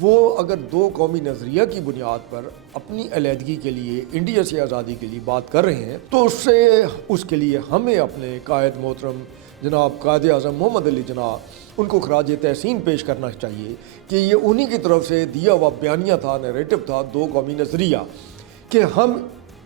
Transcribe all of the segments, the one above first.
وہ اگر دو قومی نظریہ کی بنیاد پر اپنی علیحدگی کے لیے، انڈیا سے آزادی کے لیے بات کر رہے ہیں، تو اس کے لیے ہمیں اپنے قائد محترم جناب قائد اعظم محمد علی جناح ان کو خراج تحسین پیش کرنا چاہیے کہ یہ انہی کی طرف سے دیا ہوا بیانیہ تھا، نیریٹو تھا دو قومی نظریہ، کہ ہم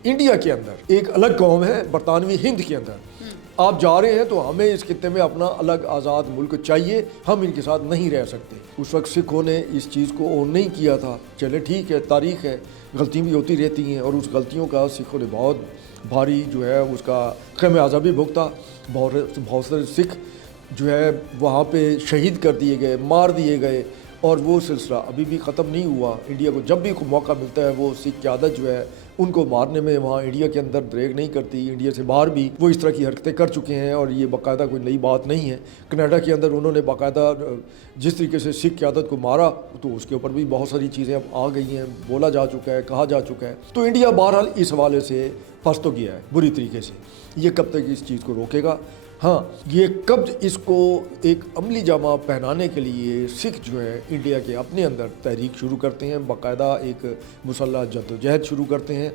انڈیا کے اندر ایک الگ قوم ہے، برطانوی ہند کے اندر آپ جا رہے ہیں تو ہمیں اس خطے میں اپنا الگ آزاد ملک چاہیے، ہم ان کے ساتھ نہیں رہ سکتے۔ اس وقت سکھوں نے اس چیز کو اون نہیں کیا تھا۔ چلے ٹھیک ہے، تاریخ ہے، غلطیاں بھی ہوتی رہتی ہیں، اور اس غلطیوں کا سکھوں نے بہت بھاری جو ہے اس کا خیمہ اعظم بھی بھگتا۔ بہت سارے سکھ جو ہے وہاں پہ شہید کر دیے گئے، مار دیے گئے، اور وہ سلسلہ ابھی بھی ختم نہیں ہوا۔ انڈیا کو جب بھی موقع ملتا ہے وہ سکھ قیادت جو ہے ان کو مارنے میں وہاں انڈیا کے اندر دریغ نہیں کرتی۔ انڈیا سے باہر بھی وہ اس طرح کی حرکتیں کر چکے ہیں، اور یہ باقاعدہ کوئی نئی بات نہیں ہے۔ کینیڈا کے اندر انہوں نے باقاعدہ جس طریقے سے سکھ قیادت کو مارا، تو اس کے اوپر بھی بہت ساری چیزیں اب آ گئی ہیں، بولا جا چکا ہے، کہا جا چکا ہے۔ تو انڈیا بہرحال اس حوالے سے پھنس تو گیا ہے بری طریقے سے۔ یہ کب تک اس چیز کو روکے گا؟ ہاں، یہ کب اس کو ایک عملی جامہ پہنانے کے لیے سکھ جو ہے انڈیا کے اپنے اندر تحریک شروع کرتے ہیں، باقاعدہ ایک مسلح جدوجہد شروع کرتے ہیں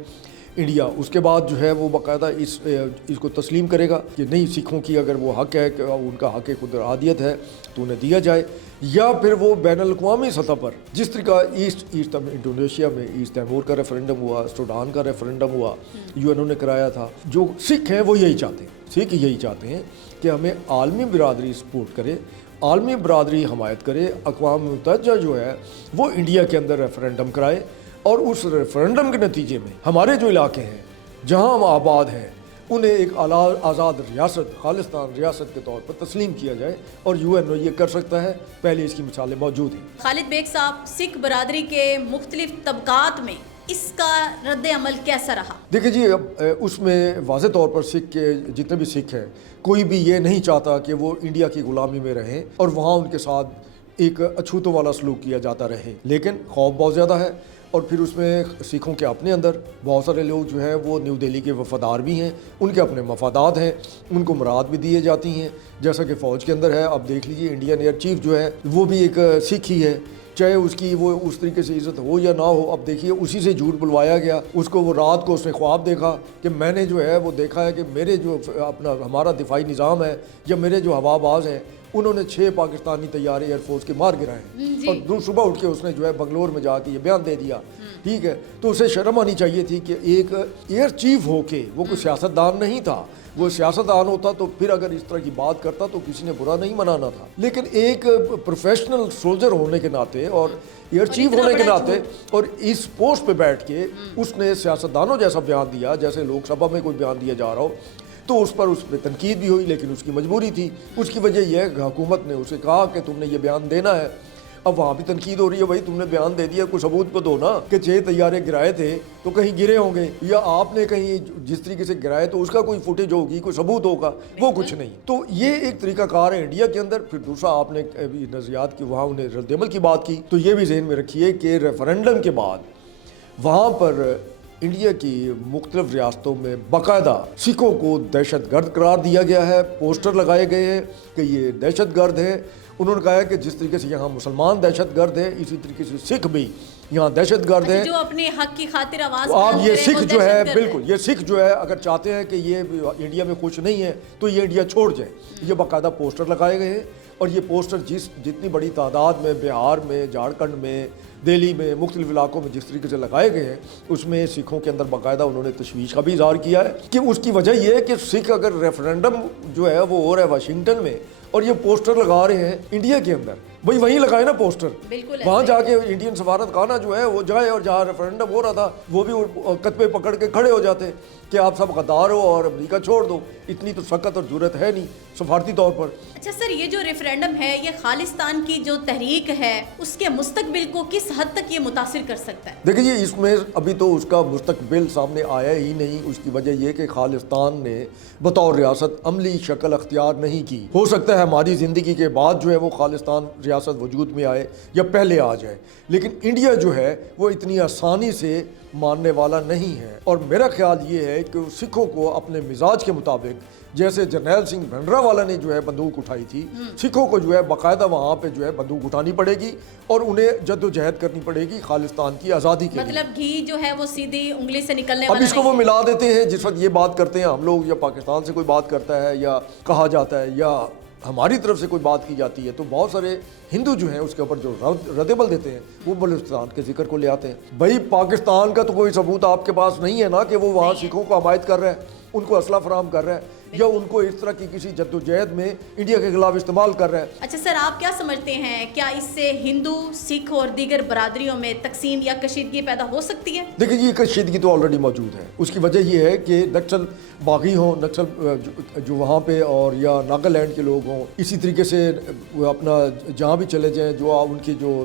انڈیا، اس کے بعد جو ہے وہ باقاعدہ اس کو تسلیم کرے گا کہ نہیں، سکھوں کی اگر وہ حق ہے کہ ان کا حق خود ارادیت ہے تو انہیں دیا جائے، یا پھر وہ بین الاقوامی سطح پر جس طرح ایسٹ انڈونیشیا میں ایسٹ تیمور کا ریفرنڈم ہوا، سوڈان کا ریفرنڈم ہوا، UN نے کرایا تھا۔ جو سکھ ہیں وہ یہی چاہتے ہیں، سکھ یہی چاہتے ہیں کہ ہمیں عالمی برادری سپورٹ کرے، عالمی برادری حمایت کرے، اقوام متحدہ جو ہے وہ انڈیا کے اندر ریفرنڈم کرائے، اور اس ریفرنڈم کے نتیجے میں ہمارے جو علاقے ہیں جہاں ہم آباد ہیں انہیں ایک آزاد ریاست، خالصتان ریاست کے طور پر تسلیم کیا جائے، اور UN یہ کر سکتا ہے۔ پہلے اس کی مثالیں موجود ہیں۔ خالد بیگ صاحب، سکھ برادری کے مختلف طبقات میں اس کا رد عمل کیسا رہا؟ دیکھیں جی، اب اس میں واضح طور پر سکھ کے جتنے بھی سکھ ہیں، کوئی بھی یہ نہیں چاہتا کہ وہ انڈیا کی غلامی میں رہیں اور وہاں ان کے ساتھ ایک اچھوتوں والا سلوک کیا جاتا رہے، لیکن خوف بہت زیادہ ہے۔ اور پھر اس میں سکھوں کے اپنے اندر بہت سارے لوگ جو ہیں وہ نیو دہلی کے وفادار بھی ہیں، ان کے اپنے مفادات ہیں، ان کو مراد بھی دیے جاتی ہیں، جیسا کہ فوج کے اندر ہے۔ اب دیکھ لیجیے انڈین ایئر چیف جو ہے وہ بھی ایک سکھ ہی ہے، چاہے اس کی وہ اس طریقے سے عزت ہو یا نہ ہو۔ اب دیکھیے اسی سے جھوٹ بلوایا گیا، اس کو وہ رات کو اس نے خواب دیکھا کہ میں نے جو ہے وہ دیکھا ہے کہ میرے جو ہمارا دفاعی نظام ہے یا میرے جو ہوا باز ہیں انہوں نے 6 پاکستانی طیارے ایئر فورس کے مار گرائے ہیں، اور صبح اٹھ کے اس نے جو ہے بنگلور میں جا کے یہ بیان دے دیا۔ ٹھیک ہے، تو اسے شرم آنی چاہیے تھی کہ ایک ایئر چیف ہو کے، وہ کوئی سیاستدان نہیں تھا، وہ سیاستدان ہوتا تو پھر اگر اس طرح کی بات کرتا تو کسی نے برا نہیں منانا تھا، لیکن ایک پروفیشنل سولجر ہونے کے ناطے اور ایئر چیف ہونے کے ناطے اور اس پوسٹ پہ بیٹھ کے اس نے سیاستدانوں جیسا بیان دیا، جیسے لوک سبھا میں کوئی بیان دیا جا رہا ہو، تو اس پر اس پہ تنقید بھی ہوئی، لیکن اس کی مجبوری تھی۔ اس کی وجہ یہ ہے کہ حکومت نے اسے کہا کہ تم نے یہ بیان دینا ہے۔ اب وہاں بھی تنقید ہو رہی ہے، بھائی تم نے بیان دے دیا، کوئی ثبوت تو دو نا کہ 6 طیارے گرائے تھے تو کہیں گرے ہوں گے، یا آپ نے کہیں جس طریقے سے گرائے تو اس کا کوئی فوٹیج ہوگی، کوئی ثبوت ہوگا، وہ کچھ نہیں۔ تو یہ ایک طریقہ کار ہے انڈیا کے اندر۔ پھر دوسرا آپ نے نظریات کی وہاں انہیں رد عمل کی بات کی، تو یہ بھی ذہن میں رکھیے کہ ریفرنڈم کے بعد وہاں پر انڈیا کی مختلف ریاستوں میں باقاعدہ سکھوں کو دہشت گرد قرار دیا گیا ہے، پوسٹر لگائے گئے ہیں کہ یہ دہشت گرد ہے۔ انہوں نے کہا ہے کہ جس طریقے سے یہاں مسلمان دہشت گرد ہے، اسی طریقے سے سکھ بھی یہاں دہشت گرد ہیں، جو اپنے حق کی خاطر آواز آپ یہ سکھ جو ہے بالکل یہ سکھ جو ہے اگر چاہتے ہیں کہ یہ انڈیا میں خوش نہیں ہے تو یہ انڈیا چھوڑ جائے۔ یہ باقاعدہ پوسٹر لگائے گئے ہیں، اور یہ پوسٹر جتنی بڑی تعداد میں بہار میں، جھارکھنڈ میں، دہلی میں، مختلف علاقوں میں جس طریقے سے لگائے گئے ہیں، اس میں سکھوں کے اندر باقاعدہ انہوں نے تشویش کا بھی اظہار کیا ہے کہ اس کی وجہ یہ ہے کہ سکھ اگر ریفرنڈم جو ہے وہ ہو رہا ہے واشنگٹن میں اور یہ پوسٹر لگا رہے ہیں انڈیا کے اندر، بھائی وہیں لگائے نا پوسٹر، وہاں جا کے انڈین سفارت خانہ جو ہے وہ جائے، اور جہاں ریفرنڈم ہو رہا تھا وہ بھی کتبے پکڑ کے کھڑے ہو جاتے کہ آپ سب غدار ہو اور امریکہ چھوڑ دو۔ اتنی تو سخت اور جرأت ہے نہیں سفارتی طور پر۔ اچھا سر، یہ جو ریفرینڈم ہے یہ خالصتان کی جو تحریک ہے اس کے مستقبل کو کس حد تک یہ متاثر کر سکتا ہے؟ دیکھیں جی، اس میں ابھی تو اس کا مستقبل سامنے آیا ہی نہیں۔ اس کی وجہ یہ کہ خالصتان نے بطور ریاست عملی شکل اختیار نہیں کی۔ ہو سکتا ہے ہماری زندگی کے بعد جو ہے وہ خالصتان ریاست وجود میں آئے یا پہلے آ جائے، لیکن انڈیا جو ہے وہ اتنی آسانی سے ماننے والا نہیں ہے۔ اور میرا خیال یہ ہے کہ سکھوں کو اپنے مزاج کے مطابق، جیسے جرنیل سنگھ بھنڈرا والا نے جو ہے بندوق اٹھائی تھی، سکھوں کو جو ہے باقاعدہ وہاں پہ جو ہے بندوق اٹھانی پڑے گی اور انہیں جد و جہد کرنی پڑے گی خالصتان کی آزادی کے لیے۔ مطلب گھی جو ہے وہ سیدھی انگلی سے نکلنے اب والا اس کو وہ ملا دیتے ہیں، جس وقت یہ بات کرتے ہیں ہم لوگ یا پاکستان سے کوئی بات کرتا ہے یا کہا جاتا ہے یا ہماری طرف سے کوئی بات کی جاتی ہے، تو بہت سارے ہندو جو ہیں اس کے اوپر جو رد عمل دیتے ہیں وہ بلوچستان کے ذکر کو لے آتے ہیں۔ بھائی پاکستان کا تو کوئی ثبوت آپ کے پاس نہیں ہے نا کہ وہ وہاں سکھوں کو حمایت کر رہا ہے، ان کو اسلحہ فراہم کر رہا ہے یا ان کو اس طرح کی کسی جدوجہد میں انڈیا کے خلاف استعمال کر رہا ہے۔ اچھا سر، آپ کیا سمجھتے ہیں، کیا اس سے ہندو، سکھ اور دیگر برادریوں میں تقسیم یا کشیدگی پیدا ہو سکتی ہے؟ دیکھیں یہ کشیدگی تو آلریڈی موجود ہے۔ اس کی وجہ یہ ہے کہ نکسل باغی ہوں، نکسل جو وہاں پہ اور یا ناگالینڈ کے لوگ ہوں، اسی طریقے سے اپنا جہاں بھی چلے جائیں جو ان کی جو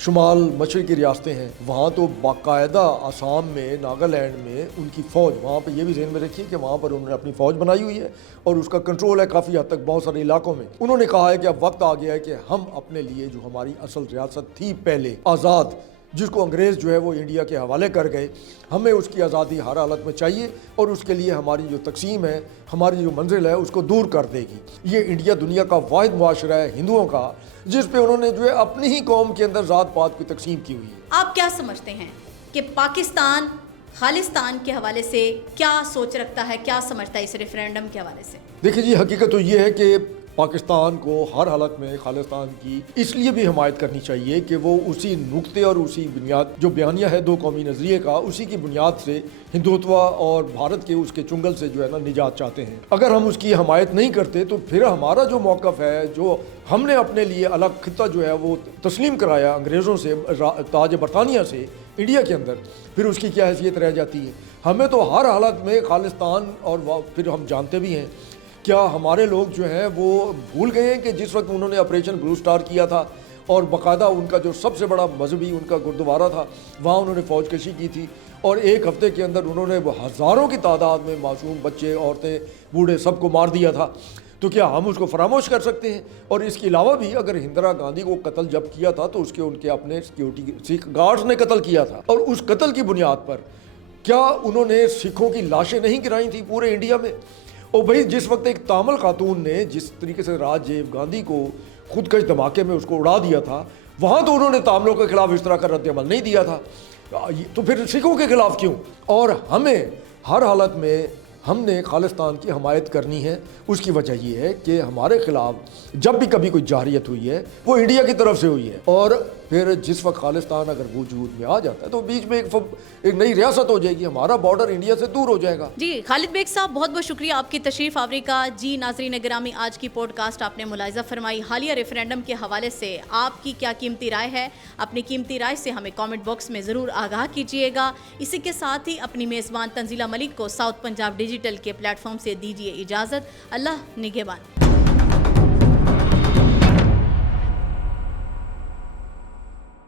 شمال مشرقی ریاستیں ہیں وہاں تو باقاعدہ آسام میں، ناگالینڈ میں ان کی فوج، وہاں پہ یہ بھی ذہن میں رکھیے کہ وہاں پر انہوں نے اپنی فوج بنائی ہوئی ہے اور اس کا کنٹرول ہے کافی حد تک بہت سارے علاقوں میں۔ انہوں نے کہا ہے کہ اب وقت آ گیا ہے کہ ہم اپنے لیے جو ہماری اصل ریاست تھی پہلے آزاد، جس کو انگریز جو ہے وہ انڈیا کے حوالے کر گئے، ہمیں اس کی آزادی ہر حالت میں چاہیے اور اس کے لیے ہماری جو تقسیم ہے، ہماری جو منزل ہے اس کو دور کر دے گی۔ یہ انڈیا دنیا کا واحد معاشرہ ہے ہندوؤں کا جس پہ انہوں نے جو ہے اپنی ہی قوم کے اندر ذات پات کی تقسیم کی ہوئی ہے۔ آپ کیا سمجھتے ہیں کہ پاکستان خالصتان کے حوالے سے کیا سوچ رکھتا ہے، کیا سمجھتا ہے اس ریفرینڈم کے حوالے سے؟ دیکھیں جی، حقیقت تو یہ ہے کہ پاکستان کو ہر حالت میں خالصتان کی اس لیے بھی حمایت کرنی چاہیے کہ وہ اسی نقطے اور اسی بنیاد جو بیانیہ ہے دو قومی نظریے کا، اسی کی بنیاد سے ہندوتوا اور بھارت کے اس کے چنگل سے جو ہے نا نجات چاہتے ہیں۔ اگر ہم اس کی حمایت نہیں کرتے تو پھر ہمارا جو موقف ہے، جو ہم نے اپنے لیے الگ خطہ جو ہے وہ تسلیم کرایا انگریزوں سے، تاج برطانیہ سے انڈیا کے اندر، پھر اس کی کیا حیثیت رہ جاتی ہے؟ ہمیں تو ہر حالت میں خالصتان، اور پھر ہم جانتے بھی ہیں کیا ہمارے لوگ جو ہیں وہ بھول گئے ہیں کہ جس وقت انہوں نے آپریشن بلو سٹار کیا تھا اور باقاعدہ ان کا جو سب سے بڑا مذہبی ان کا گردوارہ تھا وہاں انہوں نے فوج کشی کی تھی اور ایک ہفتے کے اندر انہوں نے ہزاروں کی تعداد میں معصوم بچے، عورتیں، بوڑھے سب کو مار دیا تھا، تو کیا ہم اس کو فراموش کر سکتے ہیں؟ اور اس کے علاوہ بھی اگر اندرا گاندھی کو قتل جب کیا تھا تو ان کے اپنے سیکیورٹی سکھ گارڈز نے قتل کیا تھا، اور اس قتل کی بنیاد پر کیا انہوں نے سکھوں کی لاشیں نہیں گرائی تھیں پورے انڈیا میں؟ اور بھائی جس وقت ایک تامل خاتون نے جس طریقے سے راجیو گاندھی کو خودکش دھماکے میں اس کو اڑا دیا تھا، وہاں تو انہوں نے تاملوں کے خلاف اس طرح کا رد عمل نہیں دیا تھا، تو پھر سکھوں کے خلاف کیوں؟ اور ہمیں ہر حالت میں ہم نے خالصتان کی حمایت کرنی ہے۔ اس کی وجہ یہ ہے کہ ہمارے خلاف جب بھی کبھی کوئی جارحیت ہوئی ہے وہ انڈیا کی طرف سے ہوئی ہے، اور پھر جس وقت خالصتان اگر وجود میں آ جاتا ہے تو بیچ میں ایک نئی ریاست ہو جائے گی، ہمارا بارڈر انڈیا سے دور ہو جائے گا۔ جی خالد بیگ صاحب، بہت بہت شکریہ آپ کی تشریف آوری کا۔ جی ناظرین گرامی، آج کی پوڈ کاسٹ آپ نے ملاحظہ فرمائی حالیہ ریفرینڈم کے حوالے سے آپ کی کیا قیمتی رائے ہے؟ اپنی قیمتی رائے سے ہمیں کامنٹ باکس میں ضرور آگاہ کیجیے گا۔ اسی کے ساتھ ہی اپنی میزبان تنزیلہ ملک کو ساؤتھ پنجاب ڈیجیٹل کے پلیٹ فارم سے دیجیے اجازت۔ اللہ نگہبان۔